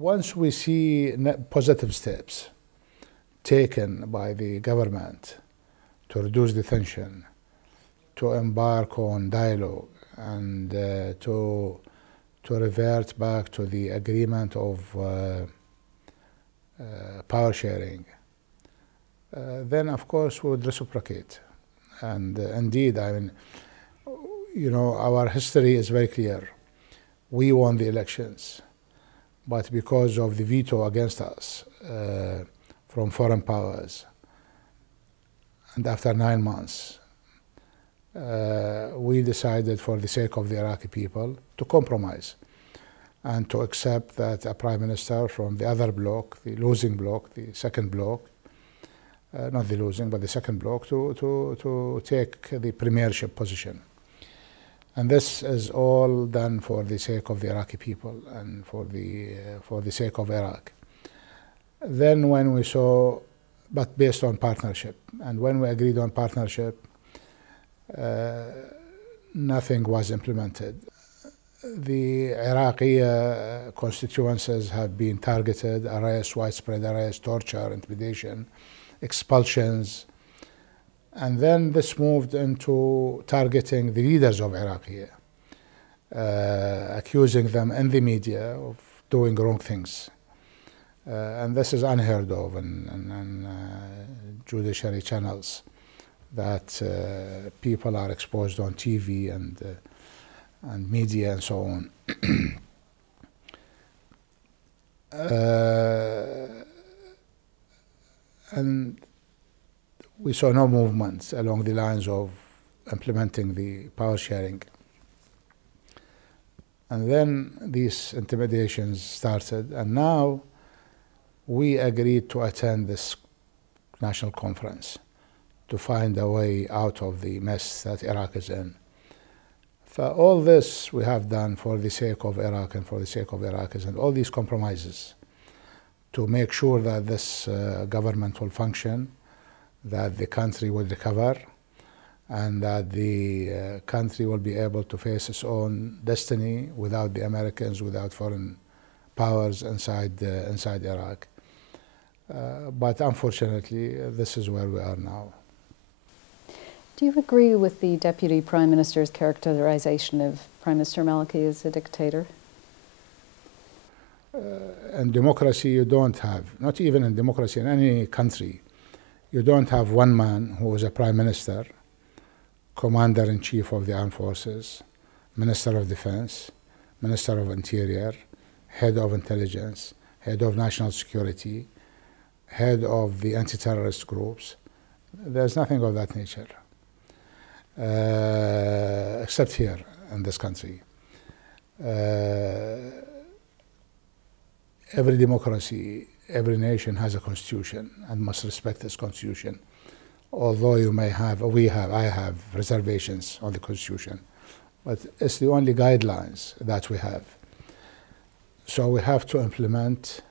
Once we see positive steps taken by the government to reduce the tension, to embark on dialogue, and to revert back to the agreement of power sharing, then of course we would reciprocate. And indeed, I mean, you know, our history is very clear. We won the elections, but because of the veto against us from foreign powers, and after 9 months, we decided, for the sake of the Iraqi people, to compromise and to accept that a prime minister from the other bloc, the losing bloc, the second bloc, not the losing, but the second bloc, to take the premiership position. And this is all done for the sake of the Iraqi people and for the sake of Iraq. Then when we saw, but based on partnership, and when we agreed on partnership, nothing was implemented. The Iraqiya constituencies have been targeted, arrests, widespread arrests, torture, intimidation, expulsions. And then this moved into targeting the leaders of Iraqiya, accusing them in the media of doing wrong things. And this is unheard of in judiciary channels, that people are exposed on TV and media and so on. And we saw no movements along the lines of implementing the power sharing. And then these intimidations started, and now we agreed to attend this national conference to find a way out of the mess that Iraq is in. For all this we have done for the sake of Iraq and for the sake of Iraqis, and all these compromises to make sure that this government will function, that the country will recover, and that the country will be able to face its own destiny without the Americans, without foreign powers inside Iraq. But unfortunately, this is where we are now. Do you agree with the Deputy Prime Minister's characterization of Prime Minister Maliki as a dictator? In democracy, you don't have, not even in democracy, in any country, you don't have one man who is a prime minister, commander-in-chief of the armed forces, minister of defense, minister of interior, head of intelligence, head of national security, head of the anti-terrorist groups. There's nothing of that nature, except here in this country. Every democracy, every nation has a constitution and must respect its constitution. Although you may have, I have reservations on the constitution, but it's the only guidelines that we have. So we have to implement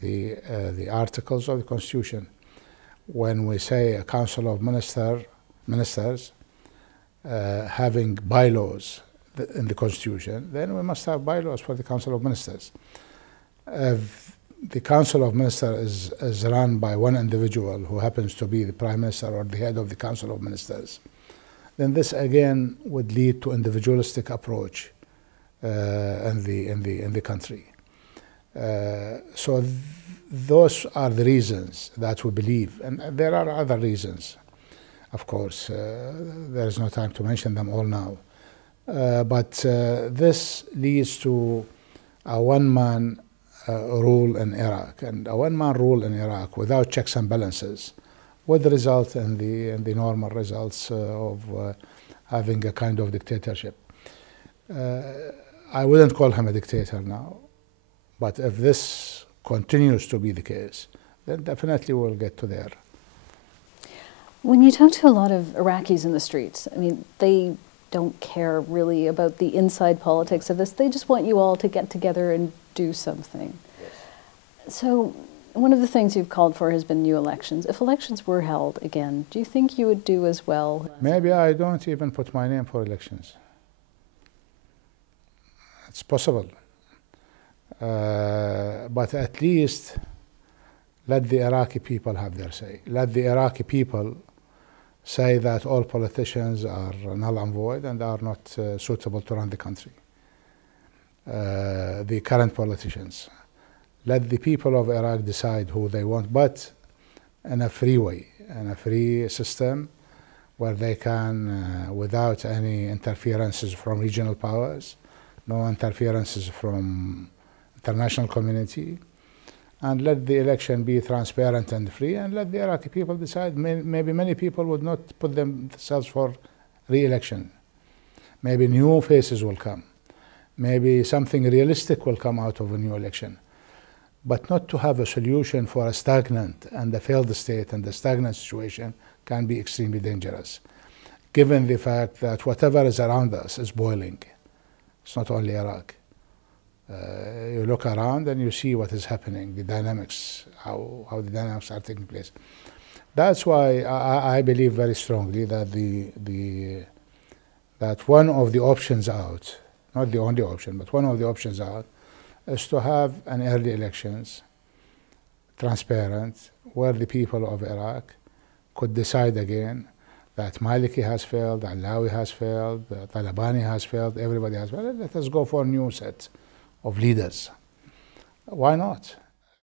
the articles of the constitution. When we say a council of ministers having bylaws in the constitution, then we must have bylaws for the council of ministers. If the council of ministers is run by one individual who happens to be the prime minister or the head of the council of ministers, then this again would lead to individualistic approach in the country. So those are the reasons that we believe, and there are other reasons, of course. There is no time to mention them all now. But this leads to a one-man rule in Iraq, and a one-man rule in Iraq without checks and balances would result in the normal results of having a kind of dictatorship. I wouldn't call him a dictator now, but if this continues to be the case, then definitely we'll get to there. When you talk to a lot of Iraqis in the streets, I mean, they don't care really about the inside politics of this. They just want you all to get together and do something. Yes. So one of the things you've called for has been new elections. If elections were held again, do you think you would do as well? Maybe I don't even put my name for elections. It's possible. But at least let the Iraqi people have their say. Let the Iraqi people say that all politicians are null and void and are not suitable to run the country. The current politicians. Let the people of Iraq decide who they want, but in a free way, in a free system where they can, without any interferences from regional powers, no interferences from international community, and let the election be transparent and free, and let the Iraqi people decide. Maybe many people would not put themselves for re-election. Maybe new faces will come. Maybe something realistic will come out of a new election. But not to have a solution for a stagnant and a failed state and a stagnant situation can be extremely dangerous, given the fact that whatever is around us is boiling. It's not only Iraq. You look around and you see what is happening, the dynamics, how the dynamics are taking place. That's why I believe very strongly that that one of the options out, not the only option, but one of the options out, is to have an early elections, transparent, where the people of Iraq could decide again that Maliki has failed, Allawi has failed, Talabani has failed, everybody has failed. Let us go for a new set of leaders. Why not?